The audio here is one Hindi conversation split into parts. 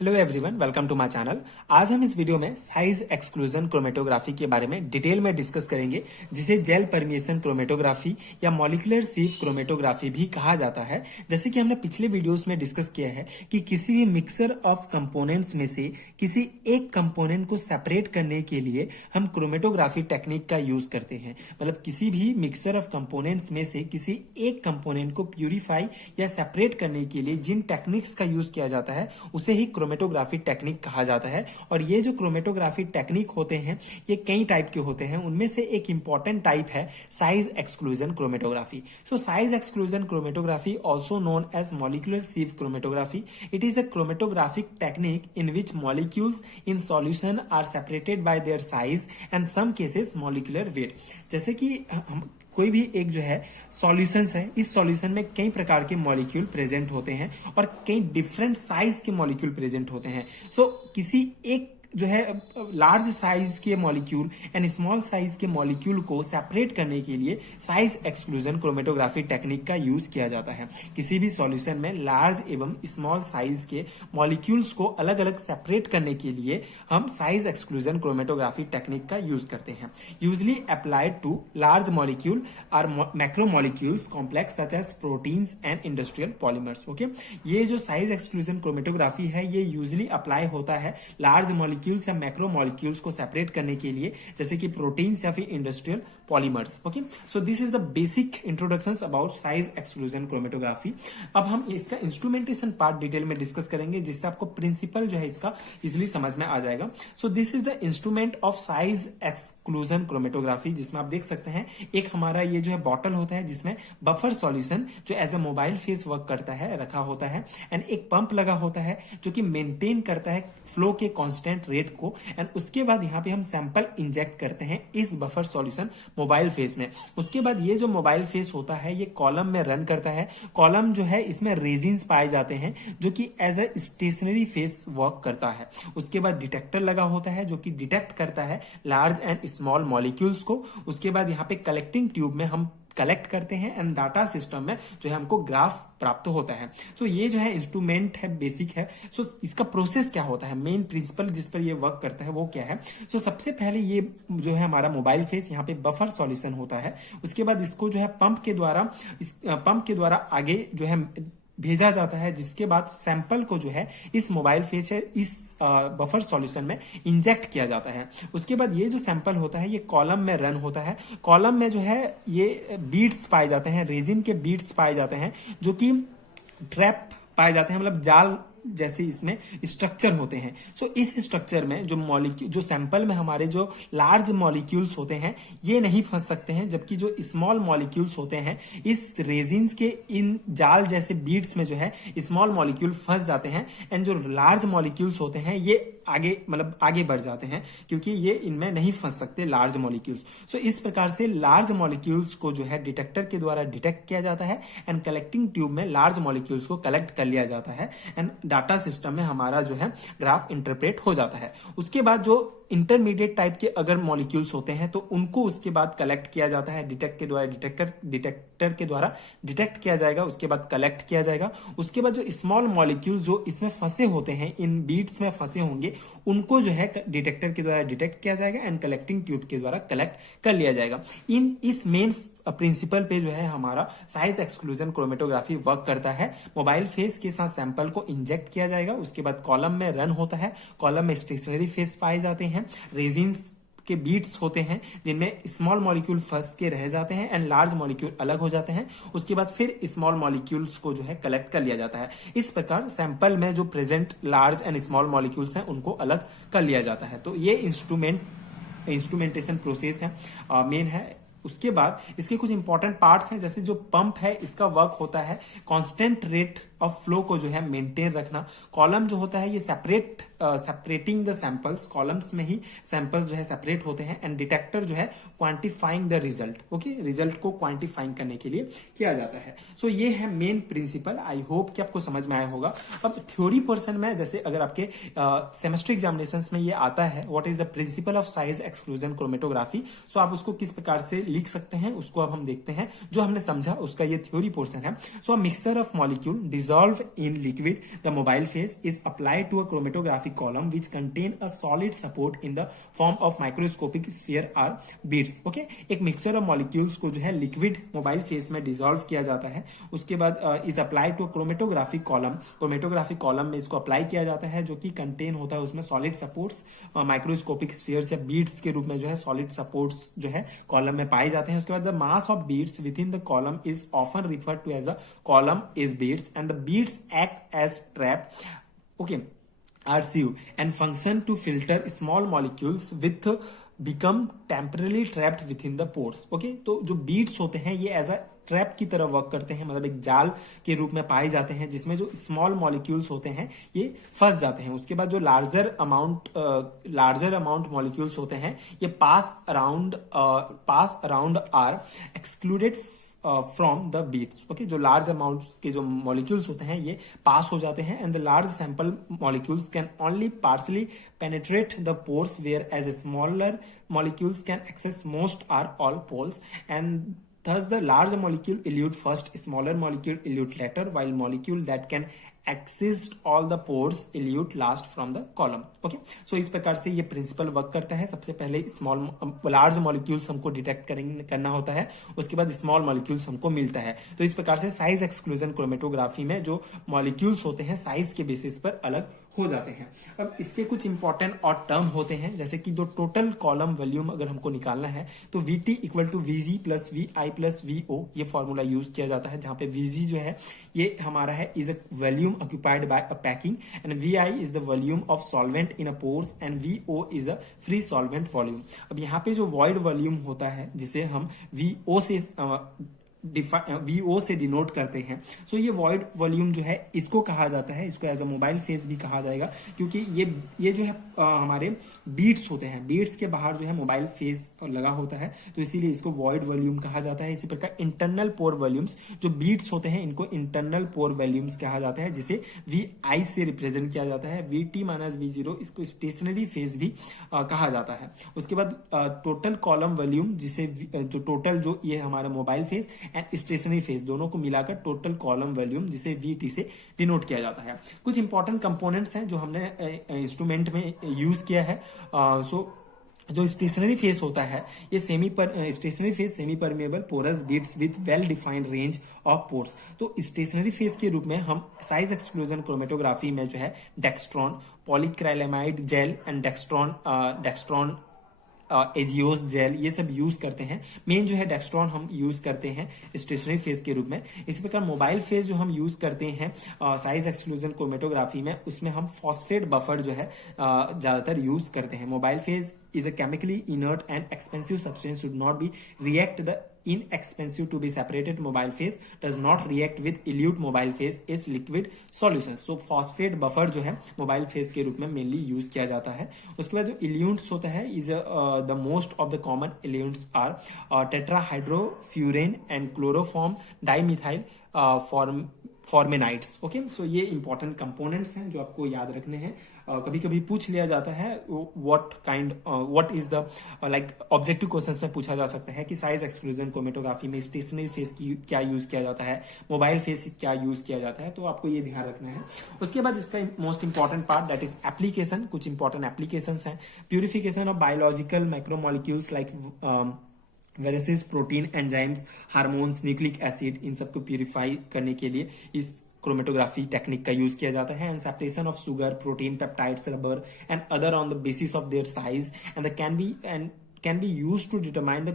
Hello everyone, welcome to my channel. आज हम इस वीडियो में साइज एक्सक्लूजन क्रोमेटोग्राफी के बारे में डिटेल में डिस्कस करेंगे, जिसे जेल परमिएशन क्रोमेटोग्राफी या मॉलिक्यूलर सीव क्रोमेटोग्राफी भी कहा जाता है। जैसे कि हमने पिछले वीडियोस में डिस्कस किया है कि किसी भी मिक्सर ऑफ कंपोनेंट्स में से किसी एक कंपोनेंट को सेपरेट करने के लिए हम क्रोमेटोग्राफी टेक्निक का यूज करते हैं। मतलब किसी भी मिक्सर ऑफ कंपोनेंट्स में से किसी एक कंपोनेंट को प्यूरिफाई या सेपरेट करने के लिए जिन टेक्निक्स का यूज किया जाता है उसे ही क्रोमेटोग्राफी टेक्निक कहा जाता है। और ये जो क्रोमेटोग्राफी टेक्निक होते हैं ये कई टाइप के होते हैं। उनमें से एक इंपॉर्टेंट टाइप है size exclusion chromatography. So size exclusion chromatography also known as molecular sieve chromatography. It is a chromatographic technique in which molecules in solution are separated by their size and some cases molecular weight. जैसे कि हम कोई भी एक जो है सॉल्यूशंस है, इस सॉल्यूशन में कई प्रकार के मॉलिक्यूल प्रेजेंट होते हैं और कई डिफरेंट साइज के मॉलिक्यूल प्रेजेंट होते हैं। सो किसी एक जो है लार्ज साइज के मॉलिक्यूल एंड स्मॉल साइज के मॉलिक्यूल को सेपरेट करने के लिए साइज एक्सक्लूजन क्रोमेटोग्राफी टेक्निक का यूज किया जाता है। किसी भी सॉल्यूशन में लार्ज एवं स्मॉल साइज के मॉलिक्यूल्स को अलग अलग सेपरेट करने के लिए हम साइज एक्सक्लूजन क्रोमेटोग्राफी टेक्निक का यूज करते हैं। Usually applied to large molecule or macromolecules complex such as proteins and industrial polymers. Okay, ये जो साइज एक्सक्लूजन क्रोमेटोग्राफी है ये यूजली अप्लाई होता है लार्ज मॉलिक्यूल्स या मैक्रो मॉलिक्यूल्स को सेपरेट करने के लिए, जैसे कि प्रोटीन्स या फिर industrial polymers. Okay, so this is the basic introductions about size exclusion chromatography. अब हम इसका इंस्ट्रूमेंटेशन पार्ट डिटेल में डिस्कस करेंगे, जिससे आपको प्रिंसिपल जो है इसका इजिली समझ में आ जाएगा। So this is the instrument of size exclusion chromatography, जिसमें आप देख सकते हैं एक हमारा ये जो है बॉटल होता है जिसमें बफर सॉल्यूशन जो as a mobile phase work करता है रखा होता है, एंड एक पंप लगा होता है जो कि मेंटेन करता है फ्लो के कांस्टेंट रेट को। एंड उसके बाद यहाँ पे हम सैंपल इंजेक्ट करते हैं इस बफर सॉल्यूशन मोबाइल फेस में। उसके बाद ये जो मोबाइल फेस होता है ये कॉलम में रन करता है। कॉलम जो है इसमें रेजिन्स पाए जाते हैं जो कि as a stationary phase work करता है। उसके बाद डिटेक्टर लगा होता है जो कि डिटेक्ट करता है लार्ज एंड स्मॉल मॉलिक्यूल्स को। उसके बाद यहाँ पे कलेक्टिंग ट्यूब में हम कलेक्ट करते हैं एंड डाटा सिस्टम में जो है हमको ग्राफ प्राप्त होता है। तो ये जो है इंस्ट्रूमेंट है, बेसिक है। सो इसका प्रोसेस क्या होता है, मेन प्रिंसिपल जिस पर ये वर्क करता है वो क्या है। सो सबसे पहले ये जो है हमारा मोबाइल फेस, यहाँ पे बफर सॉल्यूशन होता है। उसके बाद इसको जो है पंप के द्वारा आगे जो है भेजा जाता है, जिसके बाद सैंपल को जो है इस मोबाइल फेस या इस बफर सॉल्यूशन में इंजेक्ट किया जाता है। उसके बाद ये जो सैंपल होता है ये कॉलम में रन होता है। कॉलम में जो है ये बीड्स पाए जाते हैं, रेजिन के बीड्स पाए जाते हैं जो कि ट्रैप पाए जाते हैं, मतलब जाल जैसे इसमें स्ट्रक्चर होते हैं। सो इस स्ट्रक्चर में जो सैंपल में हमारे जो लार्ज मॉलिक्यूल्स होते हैं ये नहीं फंस सकते हैं, जबकि जो स्मॉल मॉलिक्यूल्स होते हैं इस रेजिन्स के इन जाल जैसे बीड्स में जो है स्मॉल मॉलिक्यूल फंस जाते हैं। एंड जो लार्ज मॉलिक्यूल्स होते हैं ये आगे बढ़ जाते हैं, क्योंकि ये इनमें नहीं फंस सकते लार्ज मॉलिक्यूल्स। सो इस प्रकार से लार्ज मॉलिक्यूल्स को जो है डिटेक्टर के द्वारा डिटेक्ट किया जाता है एंड कलेक्टिंग ट्यूब में लार्ज मॉलिक्यूल्स को कलेक्ट कर लिया जाता है एंड डाटा सिस्टम में हमारा जो है ग्राफ इंटरप्रेट हो जाता है। उसके बाद जो इंटरमीडिएट टाइप के अगर मॉलिक्यूल्स होते हैं तो उनको उसके बाद कलेक्ट किया जाता है डिटेक्टर के द्वारा डिटेक्ट किया जाएगा। उसके बाद कलेक्ट किया जाएगा। उसके बाद जो स्मॉल मॉलिक्यूल्स जो इसमें फंसे होते हैं, इन बीड्स में फंसे होंगे, उनको जो है डिटेक्टर के द्वारा डिटेक्ट किया जाएगा एंड कलेक्टिंग ट्यूब के द्वारा कलेक्ट कर लिया जाएगा। इस मेन प्रिंसिपल पे जो है हमारा साइज एक्सक्लूजन क्रोमेटोग्राफी वर्क करता है। मोबाइल फेस के साथ सैंपल को इंजेक्ट किया जाएगा। उसके बाद कॉलम में रन होता है। कॉलम में स्टेशनरी फेस पाए जाते हैं, रेजिन्स के बीट्स होते हैं जिनमें स्मॉल मॉलिक्यूल फंस के रह जाते हैं एंड लार्ज मॉलिक्यूल अलग हो जाते हैं। उसके बाद फिर स्मॉल मॉलिक्यूल्स को जो है कलेक्ट कर लिया जाता है। इस प्रकार सैंपल में जो present large and small molecules हैं उनको अलग कर लिया जाता है। तो ये इंस्ट्रूमेंटेशन प्रोसेस है, मेन है। उसके बाद इसके कुछ इंपॉर्टेंट पार्ट्स हैं, जैसे जो पंप है इसका वर्क होता है कांस्टेंट रेट ऑफ फ्लो को जो है मेंटेन रखना। कॉलम जो होता है ये सेपरेटिंग द सैंपल्स, कॉलम्स में ही सैंपल्स जो है सेपरेट होते हैं। एंड डिटेक्टर जो है quantifying the result, okay, result को क्वांटिफाइंग करने के लिए किया जाता है। सो ये है मेन प्रिंसिपल। आई होप कि आपको समझ में आया होगा। अब थ्योरी पोर्शन में, जैसे अगर आपके सेमेस्टर एग्जामिनेशन में ये आता है what is the principle of size exclusion chromatography, so आप उसको किस प्रकार से लिख सकते हैं उसको अब हम देखते हैं। जो हमने समझा उसका ये थ्योरी पोर्शन है। So mixture of molecule dissolve in liquid, the mobile phase is applied to a chromatographic column which contain a solid support in the form of microscopic sphere or beads. Okay, एक मिक्सचर ऑफ मॉलिक्यूल्स को जो है लिक्विड मोबाइल फेज में डिसॉल्व किया जाता है, उसके बाद is applied to chromatographic column, chromatographic column में इसको अप्लाई किया जाता है जो कि कंटेन होता है उसमें सॉलिड सपोर्ट्स, माइक्रोस्कोपिक स्फीयर्स या बीड्स के रूप में जो है सॉलिड सपोर्ट्स जो है कॉलम में पाए जाते हैं. उसके बाद the mass of beads within the column is often referred to as a column is beads and the beads act as trap, okay, are sieve and function to filter small molecules with become temporarily trapped within the pores. Okay, तो जो बीड्स होते हैं ये एज अ ट्रैप की तरह वर्क करते हैं, मतलब एक जाल के रूप में पाए जाते हैं जिसमें जो स्मॉल मॉलिक्यूल्स होते हैं ये फंस जाते हैं. उसके बाद जो लार्जर अमाउंट मॉलिक्यूल्स होते हैं ये pass around are excluded from the beads. Okay, जो लार्ज अमाउंट के जो मॉलिक्यूल्स होते हैं ये पास हो जाते हैं and the large sample molecules can only partially penetrate the pores whereas smaller molecules can access most or all pores and thus the large molecule elute first, smaller molecule elute later, while molecule that can access all the pores elute last from the column. Okay, so इस प्रकार से ये प्रिंसिपल वर्क करता है. सबसे पहले लार्ज मॉलिक्यूल्स हमको डिटेक्ट करना होता है, उसके बाद स्मॉल मॉलिक्यूल्स हमको मिलता है. तो इस प्रकार से साइज एक्सक्लूजन क्रोमेटोग्राफी में जो मॉलिक्यूल्स होते हैं साइज के बेसिस पर अलग हो जाते हैं. अब इसके कुछ इंपॉर्टेंट और टर्म होते हैं जैसे कि जो टोटल कॉलम वॉल्यूम अगर हमको निकालना है तो VT equal to VG plus VI plus VO ये फॉर्मूला यूज किया जाता है, जहां पे VG जो है ये हमारा है is a volume occupied by a packing and VI is the volume of solvent in a pores and VO is a free solvent volume. अब यहाँ पे जो void volume होता है जिसे हम VO से डिनोट करते हैं, सो ये वॉइड वॉल्यूम जो है इसको कहा जाता है, इसको एज अ मोबाइल फेस भी कहा जाएगा क्योंकि ये जो है हमारे बीड्स होते हैं, बीड्स के बाहर जो है मोबाइल फेस लगा होता है तो इसीलिए इसको वॉइड वॉल्यूम कहा जाता है. इसी प्रकार इंटरनल पोर वॉल्यूम्स जो बीड्स होते हैं इनको इंटरनल पोर वॉल्यूम्स कहा जाता है जिसे VI से रिप्रेजेंट किया जाता है. VT माइनस V0 इसको स्टेशनरी फेज भी कहा जाता है. उसके बाद टोटल कॉलम वॉल्यूम जिसे जो टोटल जो ये हमारा mobile face and stationary phase दोनों को मिलाकर टोटल कॉलम वॉल्यूम जिसे VT से डिनोट किया जाता है. कुछ इंपॉर्टेंट कंपोनेंट्स हैं जो हमने इंस्ट्रूमेंट में यूज किया है. जो स्टेशनरी फेस होता है ये stationary phase semi permeable porous beads with well defined range of pores. तो स्टेशनरी फेस के रूप में हम साइज एक्सक्लूजन क्रोमेटोग्राफी में जो है dextran, polyacrylamide gel and dextran एजियोस जेल ये सब यूज करते हैं. मेन जो है डेक्स्ट्रॉन हम यूज करते हैं स्टेशनरी फेज के रूप में. इसी प्रकार मोबाइल फेज जो हम यूज करते हैं साइज एक्सक्लूजन क्रोमेटोग्राफी में उसमें हम फॉस्फेट बफर जो है ज्यादातर यूज करते हैं. Mobile phase is a chemically inert and expensive substance should not be react the inexpensive to be separated mobile phase does not react with elute mobile phase is liquid solutions. So phosphate buffer जो है मोबाइल फेज के रूप में मेनली यूज किया जाता है. उसके बाद जो इल्यूट्स होता है is the most of the common eluents are tetrahydrofuran and chloroform dimethyl formamides. Okay, so ये इंपॉर्टेंट कंपोनेंट्स हैं जो आपको याद रखने हैं. कभी कभी पूछ लिया जाता है what is the like objective questions में पूछा जा सकता है कि साइज एक्सक्लूजन क्रोमेटोग्राफी में स्टेशनरी फेस की क्या यूज किया जाता है, मोबाइल फेस क्या यूज किया जाता है, तो आपको ये ध्यान रखना है. उसके बाद इसका most important part that is application. कुछ इंपॉर्टेंट एप्लीकेशंस हैं. Purification of biological micromolecules like viruses, protein, enzymes, hormones, nucleic acid, इन सबको प्यूरिफाई करने के लिए इस क्रोमेटोग्राफी टेक्निक का यूज किया जाता है. And separation of sugar, protein, peptides, rubber and other on the basis of their size and can be used to determine the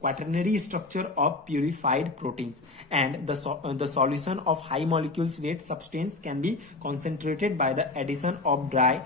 quaternary structure of purified proteins. And the solution of high molecules weight substance can be concentrated by the addition of dry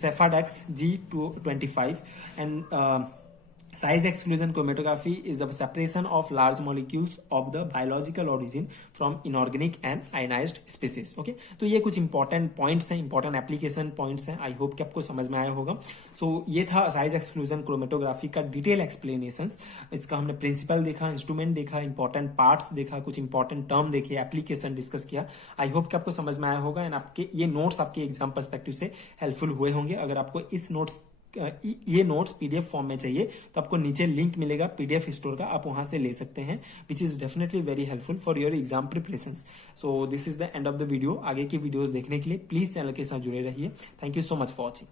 Cefadex G25 and size exclusion chromatography is the separation of large molecules of the biological origin from inorganic and ionized species. Okay, तो ये कुछ इंपॉर्टेंट पॉइंट्स हैं, इंपॉर्टेंट एप्लीकेशन पॉइंट्स हैं. आई होप कि आपको समझ में आया होगा. सो ये था साइज एक्सक्लूजन क्रोमेटोग्राफी का डिटेल एक्सप्लेनेशन. इसका हमने प्रिंसिपल देखा, इंस्ट्रूमेंट देखा, इंपॉर्टेंट पार्ट्स देखा, कुछ इंपॉर्टेंट टर्म देखे, एप्लीकेशन डिस्कस किया. आई होप कि आपको समझ में आया होगा एंड आपके ये नोट्स आपके एग्जाम पर्सपेक्टिव से हेल्पफुल हुए होंगे. अगर आपको इस नोट्स ये नोट्स पीडीएफ फॉर्म में चाहिए तो आपको नीचे लिंक मिलेगा पीडीएफ स्टोर का, आप वहां से ले सकते हैं, which is definitely very helpful for your exam preparation. So this is the end of the video. आगे की वीडियोस देखने के लिए प्लीज चैनल के साथ जुड़े रहिए। Thank you so much for watching.